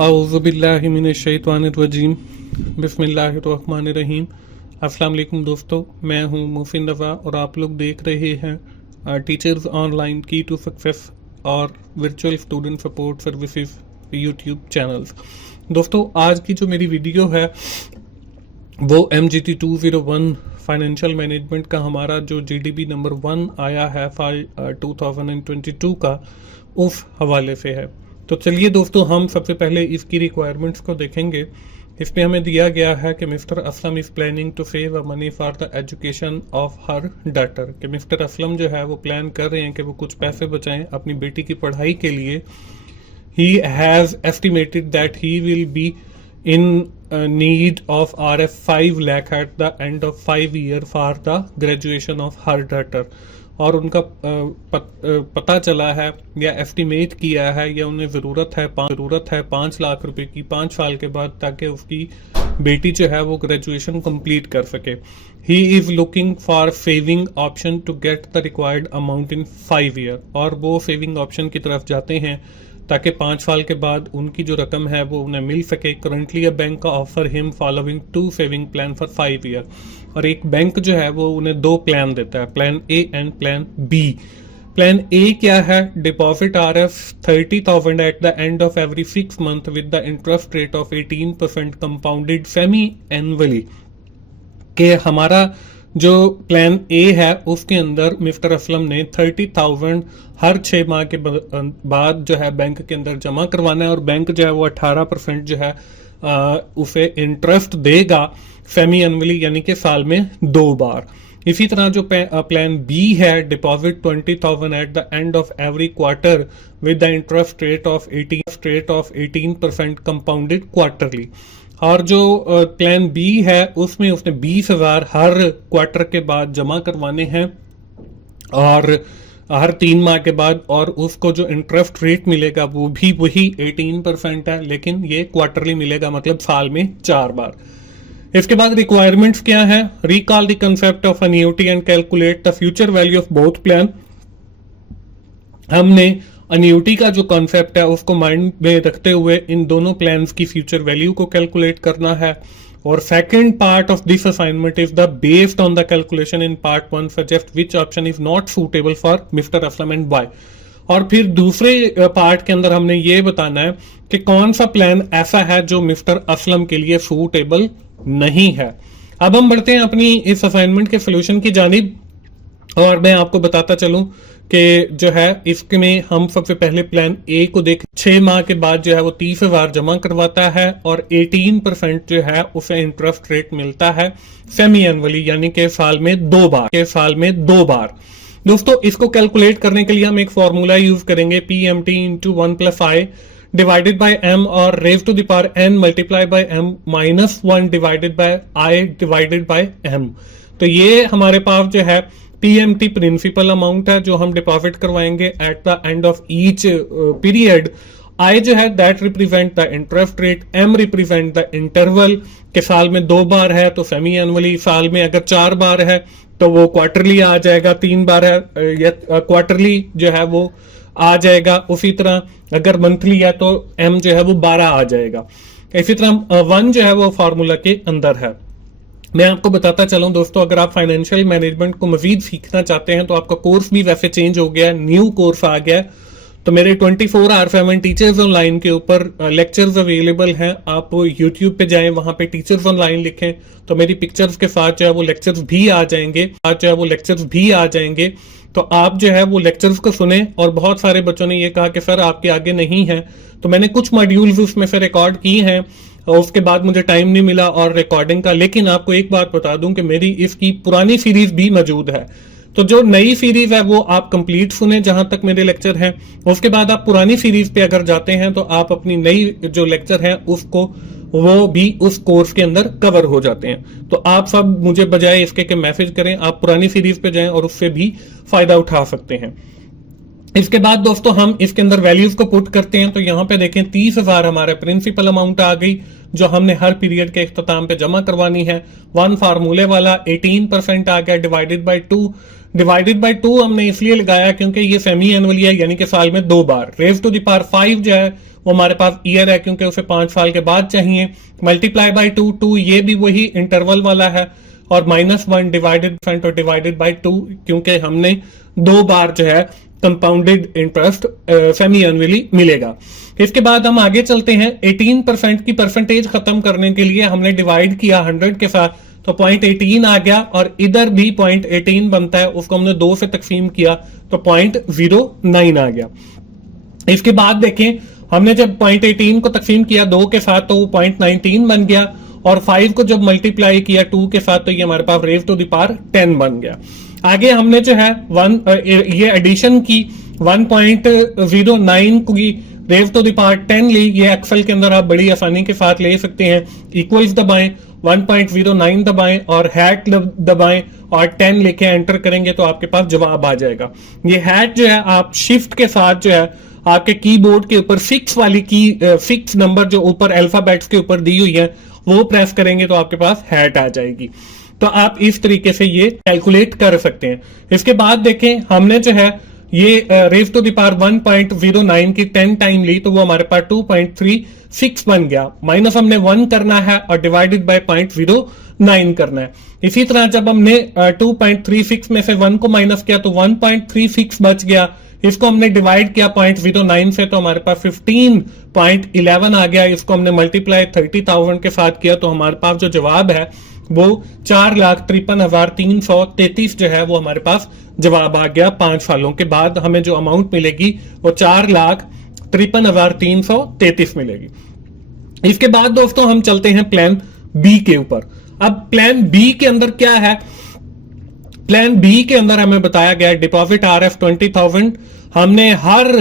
औज़ुबिल्लाहिमिनश्शैतानिर्रजीम बिस्मिल्लाहिर्रहमानिर्रहीम। अस्सलाम वालेकुम दोस्तों, मैं हूं मुफिन रज़ा और आप लोग देख रहे हैं टीचर्स ऑनलाइन की टू सक्सेस और virtual student support services YouTube channels. दोस्तों, आज की जो मेरी वीडियो है वो MGT 201 फाइनेंशियल मैनेजमेंट का हमारा जो GDP नंबर 1 आया है 2022 का, उस हवाले से है। तो चलिए दोस्तों, हम सबसे पहले इसकी रिक्वायरमेंट्स को देखेंगे। इसमें हमें दिया गया है कि Mister Aslam is planning to save a money for the education of her daughter. कि मिस्टर असलम जो है वो प्लान कर रहे हैं कि वो कुछ पैसे बचाएं अपनी बेटी की पढ़ाई के लिए। He has estimated that he will be in need of RF 5 lakh at the end of 5 year for the graduation of her daughter। और उनका पता चला है या एस्टिमेट किया है या उन्हें ज़रूरत है 5 लाख रुपए की 5 साल के बाद, ताकि उसकी बेटी जो है वो ग्रेजुएशन कंप्लीट कर सके। He is looking for saving option to get the required amount in 5 year. और वो सेविंग ऑप्शन की तरफ जाते हैं ताकि 5 साल के बाद उनकी जो रकम है वो उन्हें मिल सके। करंटली अ बैंक का offer him following 2 saving plan for 5 year. और एक बैंक जो है वो उन्हें 2 प्लान देता है, plan A and plan B. Plan A क्या है? Deposit RF 30,000 at the end of every 6 month with the interest rate of 18% compounded semi annually. के हमारा जो प्लान ए है उसके अंदर मिस्टर असलम ने 30,000 हर 6 माह के बाद जो है बैंक के अंदर जमा करवाना है, और बैंक जो है वो 18% जो है उसे इंटरेस्ट देगा सेमी एनुअली, यानी कि साल में 2 बार। इसी तरह जो प्लान बी है, deposit 20,000 eight the end of every quarter with the interest rate of 18% compounded quarterly. और जो प्लान बी है उसमें उसने 20,000 हर क्वार्टर के बाद जमा करवाने हैं और हर 3 माह के बाद, और उसको जो इंटरेस्ट रेट मिलेगा वो भी वही 18% है, लेकिन ये क्वार्टरली मिलेगा, मतलब साल में 4 बार। इसके बाद रिक्वायरमेंट्स क्या है? Recall the concept of annuity and calculate the future value of both plan. हमने एन्युटी का जो कॉन्सेप्ट है उसको माइंड में रखते हुए इन दोनों प्लान्स की फ्यूचर वैल्यू को कैलकुलेट करना है। और second part of this assignment is the based on the calculation in part 1 suggest which option is not suitable for Mister Aslam and why. और फिर दूसरे पार्ट के अंदर हमने ये बताना है कि कौन सा प्लान ऐसा है जो मिस्टर असलम के लिए सूटेबल नहीं है। अब हम बढ़ते हैं अपनी इस असाइनमेंट के सोल्यूशन की जानिब, और मैं आपको बताता चलूं कि जो है इसमें हम सबसे पहले प्लान ए को देख। 6 माह के बाद जो है वो 30,000 जमा करवाता है और 18% जो है उसे इंटरेस्ट रेट मिलता है सेमी एनुअली, यानी कि साल में 2 बार। दोस्तों, इसको कैलकुलेट करने के लिए हम एक फॉर्मूला यूज करेंगे, PMT into 1+I divided by m और raise to the power n multiply by m minus 1 divided by I divided by m। तो ये हमारे पास जो है PMT प्रिंसिपल अमाउंट है जो हम डिपॉजिट करवाएंगे eight the end of each period. I जो है that represent the interest rate, M represent the interval के साल में 2 बार है तो सेमी एनुअली, साल में अगर 4 बार है तो वो क्वार्टरली आ जाएगा, 3 बार है या क्वार्टरली जो है वो आ जाएगा। उसी तरह अगर मंथली है तो M जो है वो 12 आ जाएगा। इसी तरह 1 जो है वो फॉर्मूला के अंदर है। मैं आपको बताता चलूं दोस्तों, अगर आप फाइनेंशियल मैनेजमेंट को मजीद सीखना चाहते हैं तो आपका कोर्स भी वैसे चेंज हो गया, न्यू कोर्स आ गया। तो मेरे 24/7 टीचर्स ऑनलाइन के ऊपर लेक्चर्स अवेलेबल हैं। आप यूट्यूब पे जाएं, वहां पे टीचर्स ऑनलाइन लिखें तो मेरी पिक्चर्स के साथ जो है वो लेक्चर्स भी आ जाएंगे। तो आप जो है वो लेक्चर्स को सुने। और बहुत सारे बच्चों ने ये कहा कि सर आपके आगे नहीं है, तो मैंने कुछ मॉड्यूल्स उसमें से रिकॉर्ड की हैं और उसके बाद मुझे टाइम नहीं मिला और रिकॉर्डिंग का। लेकिन आपको एक बात बता दूं कि मेरी इसकी पुरानी सीरीज भी मौजूद है, तो जो नई सीरीज है वो आप कंप्लीट सुने जहां तक मेरे लेक्चर हैं। उसके बाद आप पुरानी सीरीज पे अगर जाते हैं तो आप अपनी नई जो लेक्चर हैं उसको वो भी उस कोर्स के अंदर कवर हो जाते हैं। तो आप सब मुझे बजाय इसके के मैसेज करें, आप पुरानी सीरीज पे जाएं और उससे भी फायदा उठा सकते हैं। इसके बाद दोस्तों हम इसके अंदर वैल्यूज को पुट करते हैं। तो यहाँ पे देखें 30,000 हमारे प्रिंसिपल अमाउंट आ गई जो हमने हर पीरियड के इख्तिताम पे जमा करवानी है। 1 फार्मूले वाला 18% आ गया डिवाइडेड बाय 2। डिवाइडेड बाय 2 हमने इसलिए लगाया क्योंकि ये सेमी एनुअली है, यानी कि साल में 2 बार। रेज टू द पावर 5 जो है वो हमारे पास ईयर है क्योंकि उसे 5 साल के बाद चाहिए, मल्टीप्लाई बाय 2 ये भी वही इंटरवल वाला है, और -1 डिवाइडेड और डिवाइडेड बाय 2 क्योंकि हमने 2 बार जो है कंपाउंडेड इंटरेस्ट सेमी एनुअली मिलेगा। इसके बाद हम आगे चलते हैं। 18% की परसेंटेज खत्म करने के लिए हमने डिवाइड किया 100 के साथ, तो 0.18 आ गया, और इधर भी 0.18 बनता है, उसको हमने 2 से तकसीम किया तो 0.09 आ गया। इसके बाद देखें, हमने जब 0.18 को तकसीम किया 2 के साथ तो वो 0.19 बन गया, और 5 को जब मल्टीप्लाई किया 2 के साथ तो ये हमारे पास रेज़ टू द पावर 10 बन गया। आगे हमने जो है ये एडिशन की 1.09 की रेज़ टू द पावर 10 ली। ये एक्सेल के अंदर आप बड़ी आसानी के साथ ले सकते हैं। इक्वल्स दबाएं, 1.09 दबाएं और हैट दबाएं और 10 लेके एंटर करेंगे तो आपके पास जवाब आ जाएगा। ये हैट जो है आप शिफ्ट के साथ जो है आपके कीबोर्ड के ऊपर फिक्स वाली की फिक्स नंबर जो ऊपर अल्फाबेट्स के ऊपर दी हुई है वो प्रेस करेंगे तो आपके पास हैट आ जाएगी। तो आप इस तरीके से ये कैलकुलेट कर सकते हैं। इसके बाद देखें, हमने जो है ये रेज़ टू द पावर 1.09 की 10 टाइम ली तो वो हमारे पास 2.36 बन गया। माइनस हमने 1 करना है और डिवाइडेड बाय 0.09 करना है। इसी तरह जब हमने 2.36 में से 1 को माइनस किया तो 1.36 बच गया। इसको हमने डिवाइड किया 0.09 से तो हमारे पास 15.11 आ गया। इसको हमने मल्टीप्लाई 30,000 के साथ किया तो हमारे पास जो जवाब है वो 4,53,333 जो है वो हमारे पास जवाब आ गया। 5 सालों के बाद हमें जो अमाउंट मिलेगी वो 4,53,333 मिलेगी। इसके बाद दोस्तों हम चलते हैं प्लान बी के ऊपर। अब प्लान बी के अंदर क्या है? प्लान बी के अंदर हमें बताया गया डिपॉजिट RF 20,000 हमने हर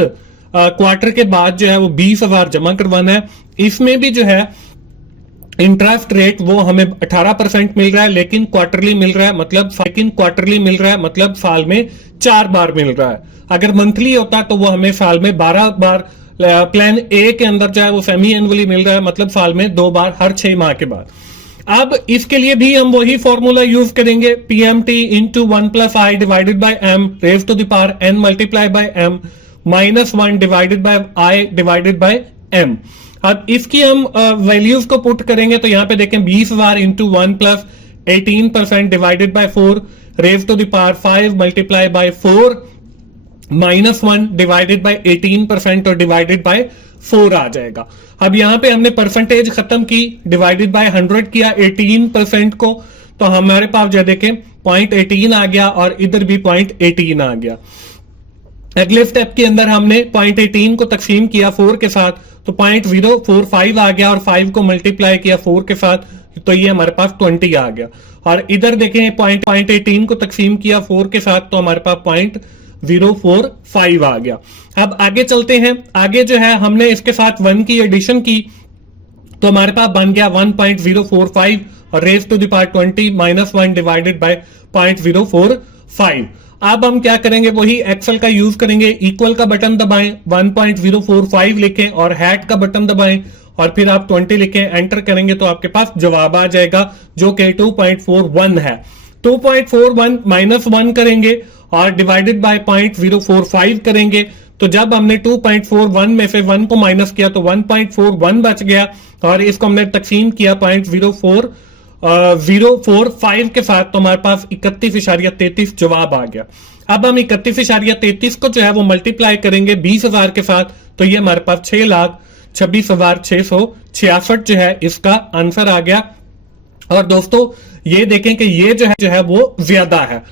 क्वार्टर के बाद जो है वो 20,000 जमा करवाना है। इसमें भी जो है इंटरेस्ट रेट वो हमें 18% मिल रहा है, लेकिन क्वार्टरली मिल रहा है, मतलब साल में 4 बार मिल रहा है। अगर मंथली होता तो वो हमें साल में 12 बार, प्लान ए के अंदर जो है वो सेमी एनुअली मिल रहा है, मतलब साल में 2 बार हर 6 माह के बाद। अब इसके लिए भी हम वही फॉर्मूला यूज करेंगे, PMT into 1+i divided by m raise to the power n multiply by m -1 divided by i divided by m। अब इसकी हम वैल्यूज को पुट करेंगे तो यहां पे देखें 20,000 into 1+18% divided by 4 raise to the power 5 multiply by 4 -1 divided by 18% और डिवाइडेड बाय 4 आ जाएगा। अब यहां पे हमने परसेंटेज खत्म की, डिवाइडेड बाय 100 किया 18% को, तो हमारे पास जो देखें 0.18 आ गया और इधर भी 0.18 आ गया। अगले स्टेप के अंदर हमने 0.18 को तकसीम किया 4 के साथ तो 0.045 आ गया, और 5 को मल्टीप्लाई किया 4 के साथ तो ये हमारे पास 20 आ गया। और इधर देखें 0.18 को तकसीम किया 4 के साथ तो हमारे पास 0.045 आ गया। अब आगे चलते हैं। आगे जो है हमने इसके साथ 1 की एडिशन की तो हमारे पास बन गया 1.045 और raise to the power 20 -1 divided by 0.045। अब हम क्या करेंगे, वही एक्सेल का यूज करेंगे। इक्वल का बटन दबाएं, 1.045 लिखें और हैट का बटन दबाएं और फिर आप 20 लिखें, एंटर करेंगे तो आपके पास जवाब आ जाएगा जो कि 2.41 है। 2.41 -1 करेंगे और डिवाइडेड बाय 0.045 करेंगे तो जब हमने 2.41 में से 1 को माइनस किया तो 1.41 बच गया, और इसको हमने तकसीम किया 0.045 के साथ तो हमारे पास 31.33 जवाब आ गया। अब हम 31.33 को जो है वो मल्टीप्लाई करेंगे 20,000 के साथ तो ये हमारे पास 6,26,666 जो है इसका आंसर आ गया। और दोस्तों ये देखें कि ये जो है वो ज्यादा है।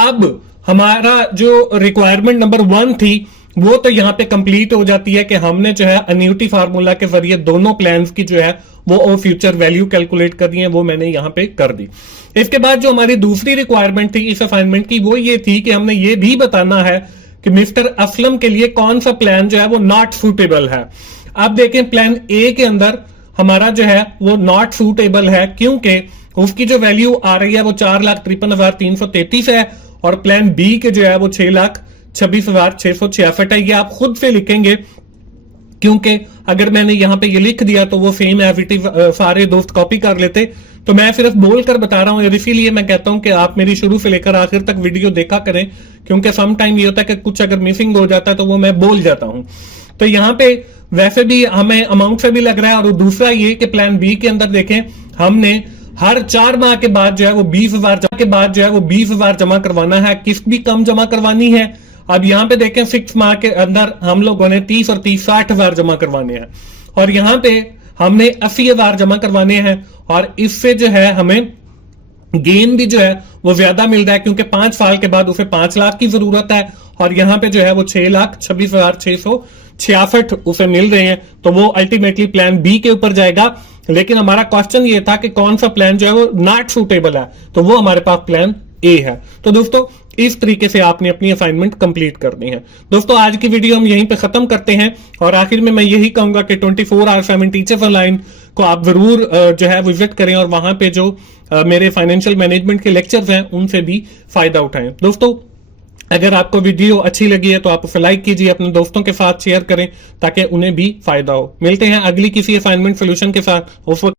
अब हमारा जो रिक्वायरमेंट नंबर 1 थी वो तो यहां पे कंप्लीट हो जाती है कि हमने जो है अन्यूटी फार्मूला के जरिए दोनों प्लान्स की जो है वो फ्यूचर वैल्यू कैलकुलेट करनी है, वो मैंने यहां पे कर दी। इसके बाद जो हमारी दूसरी रिक्वायरमेंट थी इस असाइनमेंट की वो ये थी कि हमने ये भी बताना है कि मिस्टर असलम के लिए कौन सा प्लान जो है वो नॉट सूटेबल है। अब देखें प्लान ए के अंदर हमारा जो है वो नॉट सूटेबल है क्योंकि उसकी जो वैल्यू आ रही है वो 4,53,333 है और प्लान बी के जो है वो 6,26,666 है। ये आप खुद से लिखेंगे क्योंकि अगर मैंने यहां पे ये लिख दिया तो वो सेम एज इट इज सारे दोस्त कॉपी कर लेते, तो मैं सिर्फ बोल कर बता रहा हूं। और इसीलिए मैं कहता हूं कि आप मेरी शुरू से लेकर आखिर तक वीडियो देखा करें क्योंकि सम टाइम ये होता है कि कुछ अगर मिसिंग हो जाता है तो वो मैं बोल जाता हूं। तो यहां पे वैसे भी हमें अमाउंट से भी लग रहा है। और दूसरा ये कि प्लान बी के अंदर देखें, हमने हर 4 माह के बाद जो है वो 20,000 जमा करवाना है, किस्त भी कम जमा करवानी है। अब यहां पे देखें 6 माह के अंदर हम लोगों ने 30 और 30 60,000 जमा करवाने हैं, और यहां पे हमने 80,000 जमा करवाने हैं। और इससे जो है हमें गेन भी जो है वो ज्यादा मिल रहा है, क्योंकि 5 साल के बाद उसे 5 लाख की जरूरत है, और यहां पे जो है वो 6,26,666 उसे मिल रहे हैं। तो वो अल्टीमेटली प्लान बी के ऊपर जाएगा। लेकिन हमारा क्वेश्चन ये था कि कौन सा प्लान जो है वो नॉट सूटेबल है, तो वो हमारे पास प्लान ए है। तो दोस्तों इस तरीके से आपने अपनी असाइनमेंट कंप्लीट करनी है। दोस्तों आज की वीडियो हम यहीं पे खत्म करते हैं, और आखिर में मैं यही कहूंगा कि 24/7 टीचर्स ऑनलाइन को आप जरूर जो है विजिट करें, और वहां पे जो मेरे फाइनेंशियल मैनेजमेंट के लेक्चर्स हैं उनसे भी फायदा उठाएं। दोस्तों अगर आपको वीडियो अच्छी लगी है तो आप उसे लाइक कीजिए, अपने दोस्तों के साथ शेयर करें ताकि उन्हें भी फायदा हो। मिलते हैं अगली किसी असाइनमेंट सोल्यूशन के साथ। उस वक्त